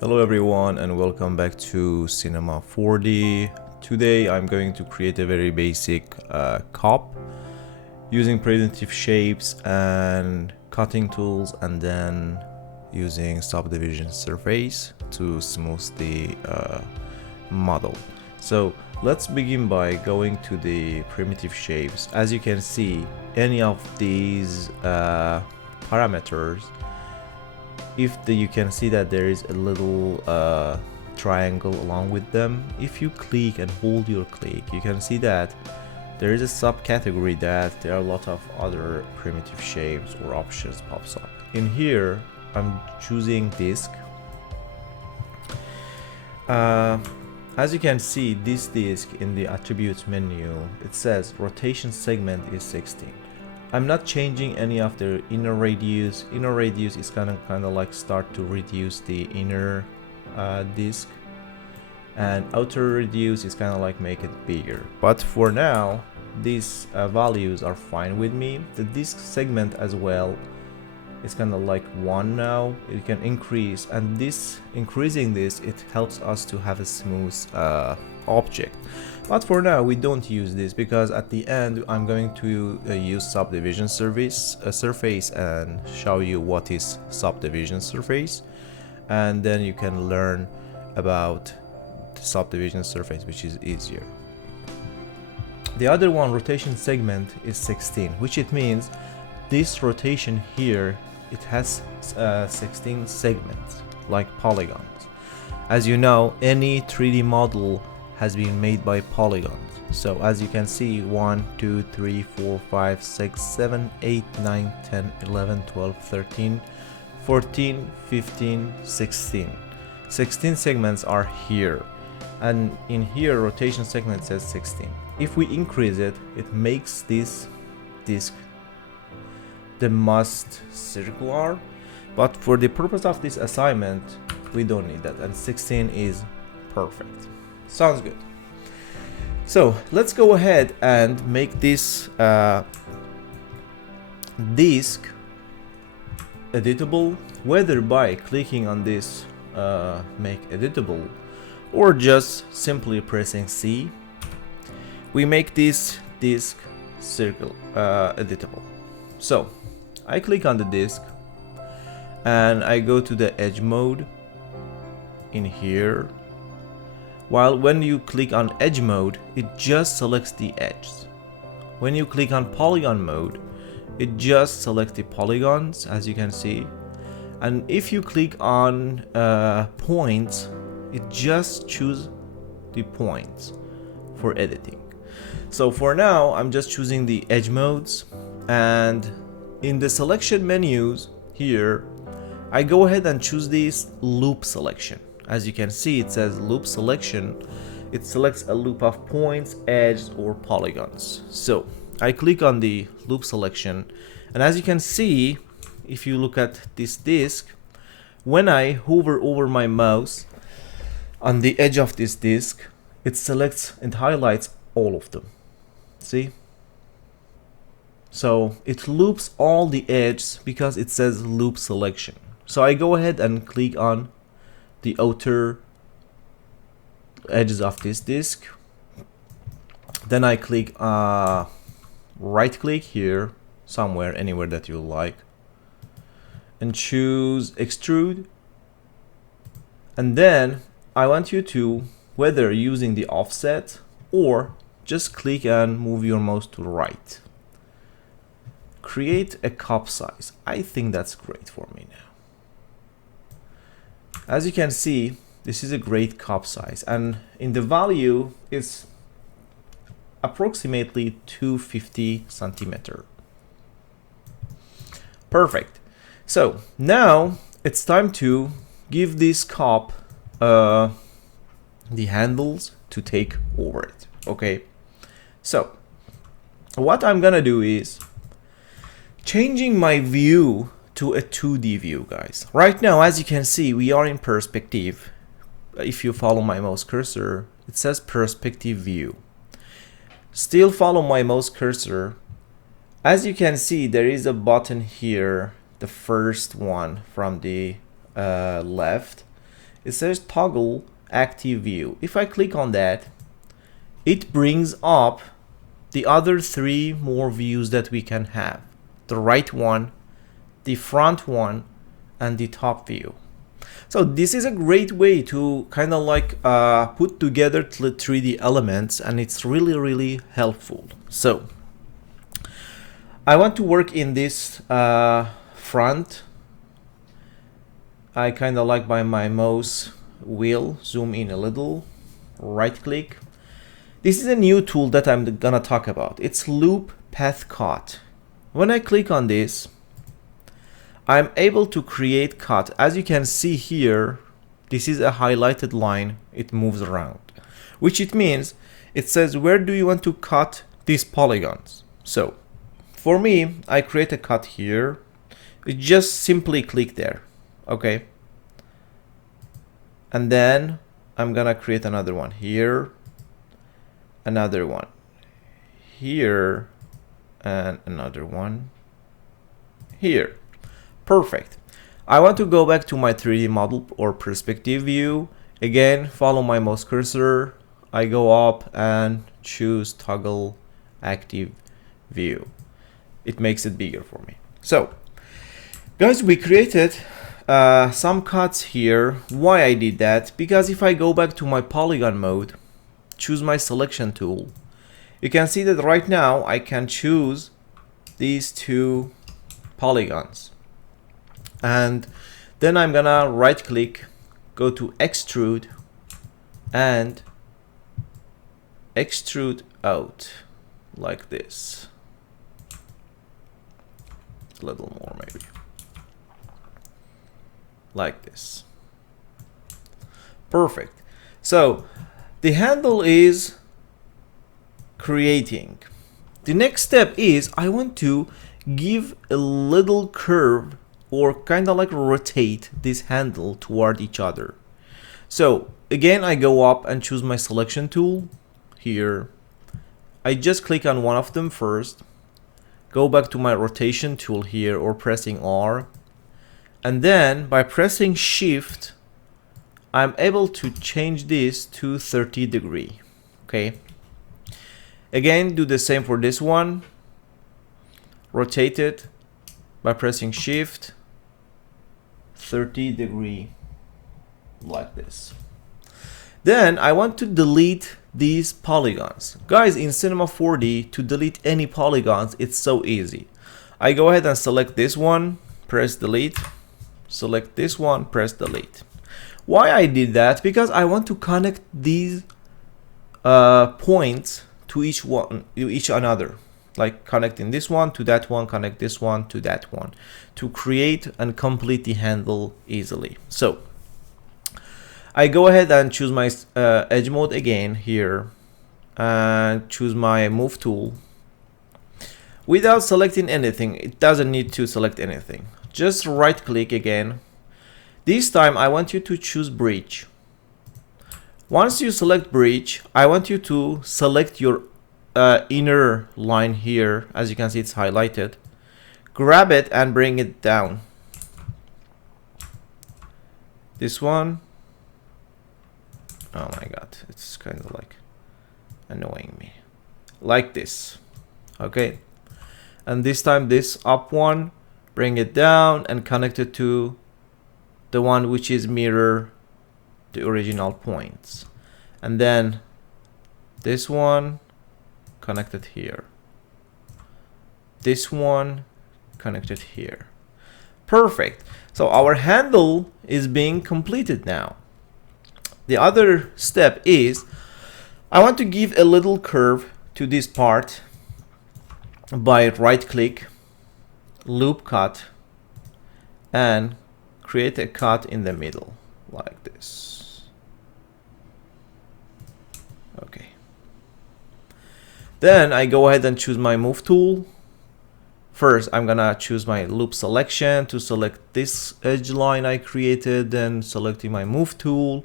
Hello everyone and welcome back to Cinema 4D. Today I'm going to create a very basic cup using primitive shapes and cutting tools, and then using subdivision surface to smooth the model. So let's begin by going to the primitive shapes. As you can see, any of these parameters, you can see that there is a little triangle along with them. If you click and hold your click, you can see that there is a subcategory that there are a lot of other primitive shapes or options pops up. In here, I'm choosing disk. As you can see, this disk in the attributes menu, it says rotation segment is 16. I'm not changing any of the inner radius. Inner radius is kind of like start to reduce the inner disk, and outer radius is kind of like make it bigger. But for now, these values are fine with me. The disk segment as well is kind of like 1 now. You can increase, and this increasing this, it helps us to have a smooth object. But for now we don't use this, because at the end I'm going to use subdivision surface and show you what is subdivision surface, and then you can learn about the subdivision surface, which is easier. The other one, rotation segment, is 16, which it means this rotation here, it has 16 segments like polygons. As you know, any 3D model has been made by polygons. So as you can see, 1, 2, 3, 4, 5, 6, 7, 8, 9, 10, 11, 12, 13, 14, 15, 16. 16 segments are here. And in here, rotation segment says 16. If we increase it, it makes this disk the most circular. But for the purpose of this assignment, we don't need that. And 16 is perfect. Sounds good. So let's go ahead and make this disk editable, whether by clicking on this make editable, or just simply pressing C. We make this disk circle editable. So I click on the disk and I go to the edge mode in here. While when you click on edge mode, it just selects the edges. When you click on polygon mode, it just selects the polygons, as you can see. And if you click on points, it just chooses the points for editing. So for now, I'm just choosing the edge modes, and in the selection menus here, I go ahead and choose this loop selection. As you can see, it says loop selection. It selects a loop of points, edges, or polygons. So I click on the loop selection, and as you can see, if you look at this disk, when I hover over my mouse on the edge of this disk, it selects and highlights all of them. See? So it loops all the edges because it says loop selection. So I go ahead and click on the outer edges of this disk. Then I click right click here, somewhere, anywhere that you like, and choose extrude. And then I want you to, whether using the offset or just click and move your mouse to the right, create a cup size. I think that's great for me now. As you can see, this is a great cup size, and in the value is approximately 250 centimeter. Perfect. So now it's time to give this cup the handles to take over it. Okay. So what I'm gonna do is changing my view to a 2D view, guys. Right now, as you can see, we are in perspective. If you follow my mouse cursor, it says perspective view. Still follow my mouse cursor. As you can see, there is a button here, the first one from the left. It says toggle active view. If I click on that, it brings up the other 3 more views that we can have. The right one, the front one, and the top view. So this is a great way to kind of like put together 3D elements, and it's really helpful. So I want to work in this front. I kind of like by my mouse wheel, zoom in a little, right click. This is a new tool that I'm gonna talk about. It's loop path cut. When I click on this, I'm able to create cut. As you can see here, this is a highlighted line. It moves around, which it means it says, where do you want to cut these polygons? So for me, I create a cut here. You just simply click there, okay? And then I'm gonna create another one here, another one here, and another one here. Perfect. I want to go back to my 3D model or perspective view. Again, follow my mouse cursor. I go up and choose toggle active view. It makes it bigger for me. So guys, we created some cuts here. Why I did that? Because if I go back to my polygon mode, choose my selection tool, you can see that right now I can choose these 2 polygons. And then I'm gonna right click, go to extrude, and extrude out like this. A little more maybe. Like this. Perfect. So the handle is creating. The next step is I want to give a little curve or kind of like rotate this handle toward each other. So again, I go up and choose my selection tool here. I just click on one of them first, go back to my rotation tool here or pressing R, and then by pressing shift, I'm able to change this to 30 degree. Okay. Again, do the same for this one. Rotate it by pressing shift, 30 degree, like this. Then I want to delete these polygons. Guys, in Cinema 4D, to delete any polygons, it's so easy. I go ahead and select this one, press delete, select this one, press delete. Why I did that? Because I want to connect these points to each another. Like connecting this one to that one, connect this one to that one, to create and complete the handle easily. So I go ahead and choose my edge mode again here and choose my move tool. Without selecting anything, it doesn't need to select anything. Just right click again. This time I want you to choose bridge. Once you select bridge, I want you to select your inner line here. As you can see, it's highlighted. Grab it and bring it down. This one. Oh my god, it's kind of like annoying me. Like this. Okay. And this time this up one, bring it down and connect it to the one which is mirror the original points. And then this one, connected here. This one connected here. Perfect. So our handle is being completed now. The other step is I want to give a little curve to this part by right click, loop cut, and create a cut in the middle like this. Okay. Then I go ahead and choose my move tool. First, I'm gonna choose my loop selection to select this edge line I created, then selecting my move tool,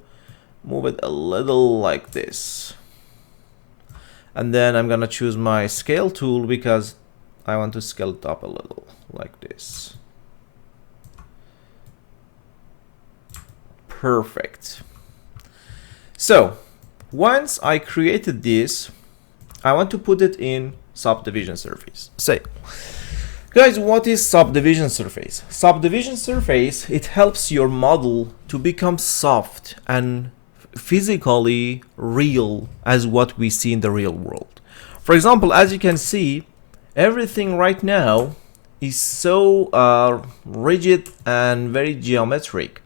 move it a little like this. And then I'm gonna choose my scale tool because I want to scale it up a little like this. Perfect. So once I created this, I want to put it in subdivision surface. Say, guys, what is subdivision surface? Subdivision surface, it helps your model to become soft and physically real as what we see in the real world. For example, as you can see, everything right now is so rigid and very geometric.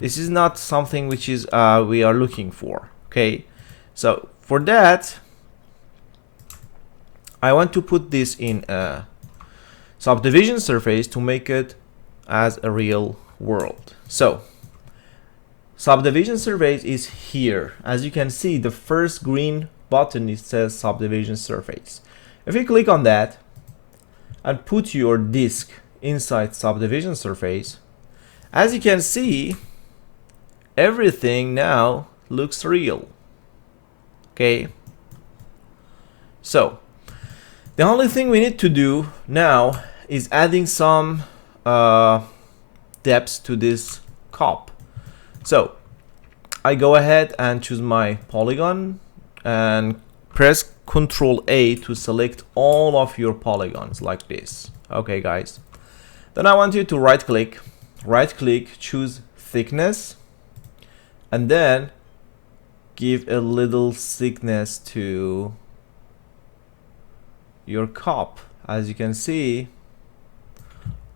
This is not something which is we are looking for. Okay, so for that, I want to put this in a subdivision surface to make it as a real world. So subdivision surface is here. As you can see, the first green button, it says subdivision surface. If you click on that and put your disk inside subdivision surface, as you can see, everything now looks real. Okay, so the only thing we need to do now is adding some depths to this cup. So I go ahead and choose my polygon and press Ctrl A to select all of your polygons like this. Okay, guys. Then I want you to right click, choose thickness, and then give a little thickness to your cup. As you can see,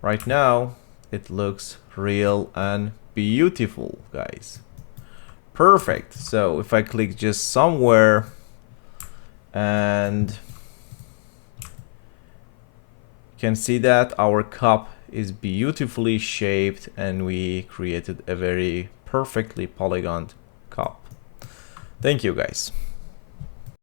right now it looks real and beautiful, guys. Perfect. So if I click just somewhere, and you can see that our cup is beautifully shaped and we created a very perfectly polygoned cup. Thank you, guys.